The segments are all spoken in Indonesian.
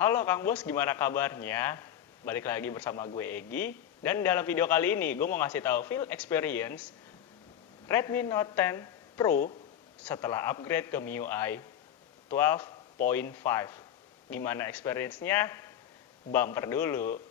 Halo Kang Bos, gimana kabarnya? Balik lagi bersama gue Egi. Dan dalam video kali ini gue mau ngasih tahu feel experience Redmi Note 10 Pro setelah upgrade ke MIUI 12.5. Gimana experience-nya? Bumper dulu.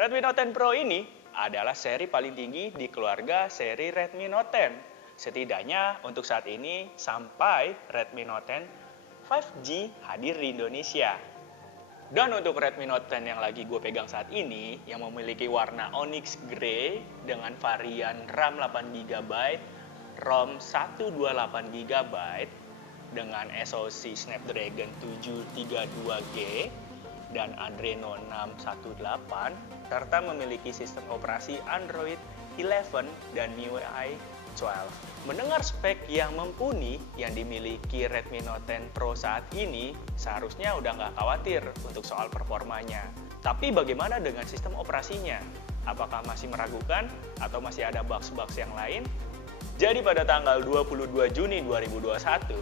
Redmi Note 10 Pro ini adalah seri paling tinggi di keluarga seri Redmi Note 10. Setidaknya untuk saat ini sampai Redmi Note 10 5G hadir di Indonesia. Dan untuk Redmi Note 10 yang lagi gue pegang saat ini, yang memiliki warna Onyx Grey dengan varian RAM 8GB, ROM 128GB dengan SoC Snapdragon 732G dan Adreno 618, serta memiliki sistem operasi Android 11 dan MIUI 12. Mendengar spek yang mumpuni yang dimiliki Redmi Note 10 Pro saat ini, seharusnya udah nggak khawatir untuk soal performanya. Tapi bagaimana dengan sistem operasinya? Apakah masih meragukan atau masih ada bugs-bugs yang lain? Jadi pada tanggal 22 Juni 2021,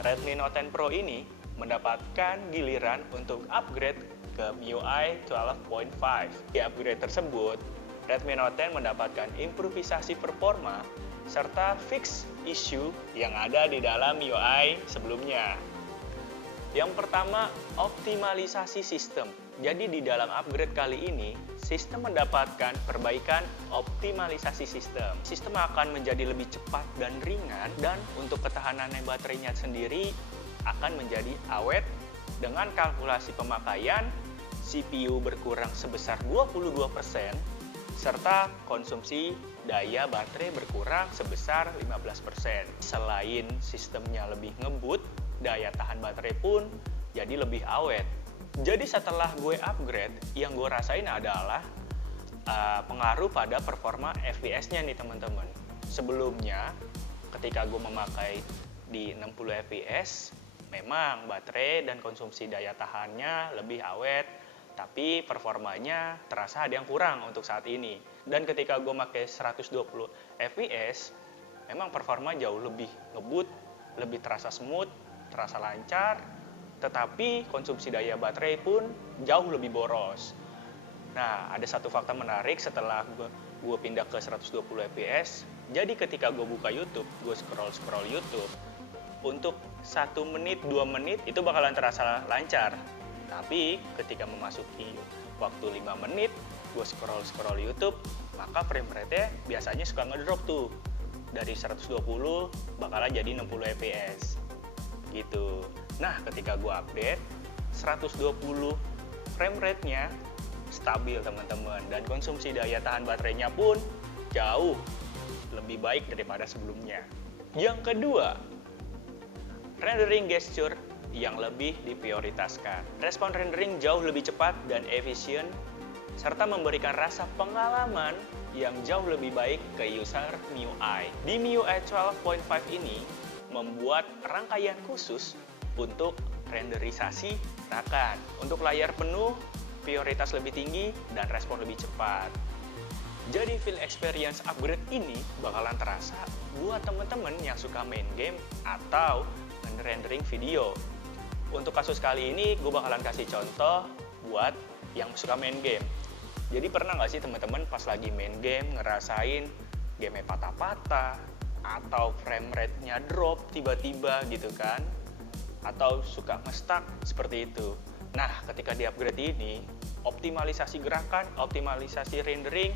Redmi Note 10 Pro ini mendapatkan giliran untuk upgrade ke MIUI 12.5. Di upgrade tersebut, Redmi Note 10 mendapatkan improvisasi performa serta fix issue yang ada di dalam MIUI sebelumnya. Yang pertama, optimalisasi sistem. Jadi di dalam upgrade kali ini, sistem mendapatkan perbaikan optimalisasi sistem. Sistem akan menjadi lebih cepat dan ringan, dan untuk ketahanan baterainya sendiri akan menjadi awet dengan kalkulasi pemakaian CPU berkurang sebesar 22% serta konsumsi daya baterai berkurang sebesar 15%. Selain sistemnya lebih ngebut, daya tahan baterai pun jadi lebih awet. Jadi setelah gue upgrade, yang gue rasain adalah pengaruh pada performa FPS-nya nih teman-teman. Sebelumnya, ketika gue memakai di 60 fps, memang baterai dan konsumsi daya tahannya lebih awet, tapi performanya terasa ada yang kurang untuk saat ini. Dan ketika gue pakai 120 fps, memang performa jauh lebih ngebut, lebih terasa smooth, terasa lancar, tetapi konsumsi daya baterai pun jauh lebih boros. Nah, ada satu fakta menarik setelah gue pindah ke 120 fps. Jadi ketika gue buka YouTube, gue scroll YouTube, untuk 1 menit, 2 menit itu bakalan terasa lancar. Tapi ketika memasuki waktu 5 menit, gue scroll YouTube, maka frame rate-nya biasanya suka ngedrop tuh. Dari 120 bakalan jadi 60 fps. Gitu. Nah, ketika gue update, 120 frame rate-nya stabil teman-teman. Dan konsumsi daya tahan baterainya pun jauh lebih baik daripada sebelumnya. Yang kedua, rendering gesture yang lebih diprioritaskan. Respon rendering jauh lebih cepat dan efisien, serta memberikan rasa pengalaman yang jauh lebih baik ke user MIUI. Di MIUI 12.5 ini membuat rangkaian khusus untuk renderisasi gerakan. Untuk layar penuh, prioritas lebih tinggi dan respon lebih cepat. Jadi feel experience upgrade ini bakalan terasa buat temen-temen yang suka main game atau rendering video. Untuk kasus kali ini gue bakalan kasih contoh buat yang suka main game. Jadi pernah nggak sih teman-teman pas lagi main game ngerasain game patah-patah atau frame rate-nya drop tiba-tiba gitu kan? Atau suka nge-stuck seperti itu. Nah, ketika di upgrade ini, optimalisasi gerakan, optimalisasi rendering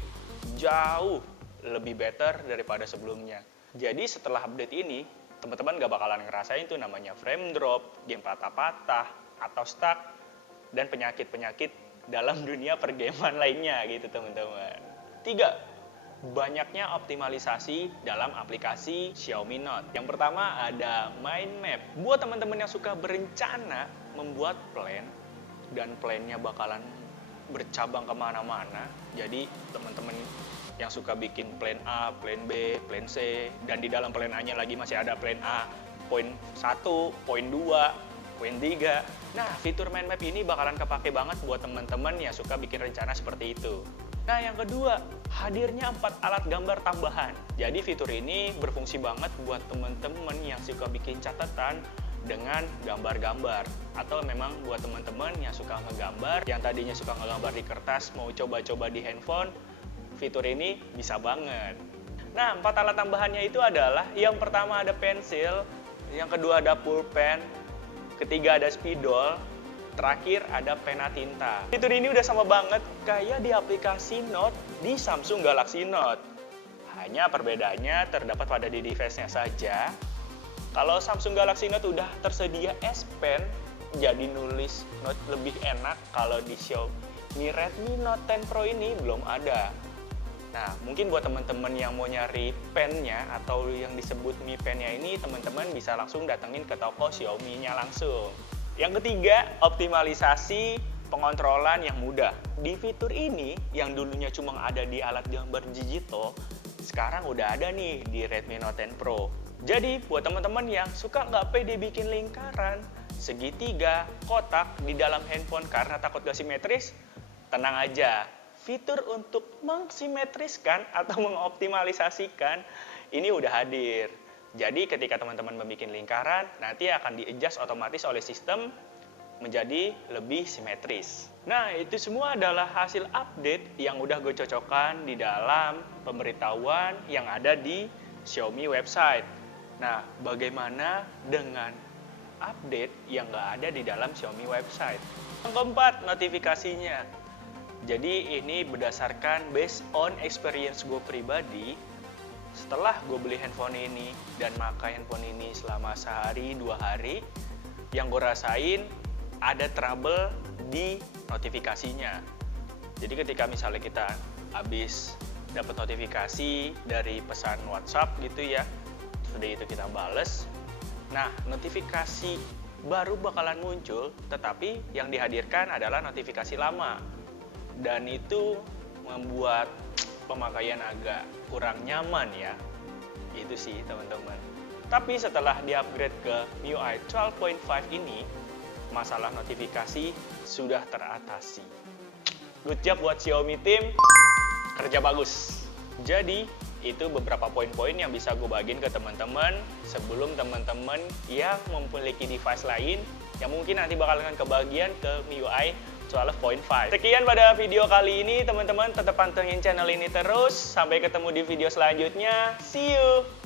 jauh lebih better daripada sebelumnya. Jadi setelah update ini, teman-teman gak bakalan ngerasain tuh namanya frame drop, game patah-patah, atau stuck, dan penyakit-penyakit dalam dunia pergaman lainnya gitu teman-teman. 3. Banyaknya optimalisasi dalam aplikasi Xiaomi Note. Yang pertama ada Mind Map. Buat teman-teman yang suka berencana membuat plan, dan plannya bakalan bercabang kemana-mana. Jadi teman-teman yang suka bikin plan A, plan B, plan C, dan di dalam plan A-nya lagi masih ada plan A, poin 1, poin 2, Poin 3, nah fitur mind map ini bakalan kepake banget buat teman-teman yang suka bikin rencana seperti itu. Nah yang kedua, hadirnya 4 alat gambar tambahan. Jadi fitur ini berfungsi banget buat teman-teman yang suka bikin catatan dengan gambar-gambar. Atau memang buat teman-teman yang suka ngegambar, yang tadinya suka ngegambar di kertas, mau coba-coba di handphone, fitur ini bisa banget. Nah 4 alat tambahannya itu adalah, yang pertama ada pensil, yang kedua ada pulpen, ketiga ada spidol, terakhir ada pena tinta. Fitur ini udah sama banget kayak di aplikasi Note di Samsung Galaxy Note. Hanya perbedaannya terdapat pada di device-nya saja. Kalau Samsung Galaxy Note udah tersedia S Pen, jadi nulis note lebih enak. Kalau di Xiaomi Redmi Note 10 Pro ini belum ada. Nah, mungkin buat teman-teman yang mau nyari pennya atau yang disebut Mi Pen-nya ini, teman-teman bisa langsung datengin ke toko Xiaomi-nya langsung. Yang ketiga, optimalisasi pengontrolan yang mudah. Di fitur ini, yang dulunya cuma ada di alat gambar digital, sekarang udah ada nih di Redmi Note 10 Pro. Jadi, buat teman-teman yang suka nggak pede bikin lingkaran, segitiga, kotak di dalam handphone karena takut gak simetris, tenang aja. Fitur untuk mensimetriskan atau mengoptimalisasikan ini udah hadir. Jadi ketika teman-teman membuat lingkaran, nanti akan di-adjust otomatis oleh sistem menjadi lebih simetris. Nah, itu semua adalah hasil update yang udah gue cocokkan di dalam pemberitahuan yang ada di Xiaomi website. Nah, bagaimana dengan update yang nggak ada di dalam Xiaomi website? Yang keempat, notifikasinya. Jadi ini berdasarkan based on experience gue pribadi. Setelah gue beli handphone ini dan pakai handphone ini selama sehari 2 hari, yang gue rasain ada trouble di notifikasinya. Jadi ketika misalnya kita habis dapat notifikasi dari pesan WhatsApp gitu ya, sudah itu kita bales, nah notifikasi baru bakalan muncul, tetapi yang dihadirkan adalah notifikasi lama. Dan itu membuat pemakaian agak kurang nyaman ya. Itu sih teman-teman. Tapi setelah di-upgrade ke MIUI 12.5 ini, masalah notifikasi sudah teratasi. Good job buat Xiaomi team, kerja bagus. Jadi, itu beberapa poin-poin yang bisa gue bagiin ke teman-teman sebelum teman-teman yang memiliki device lain yang mungkin nanti bakalan kebagian ke MIUI 12.5. Sekian pada video kali ini teman-teman, tetap pantengin channel ini terus. Sampai ketemu di video selanjutnya. See you!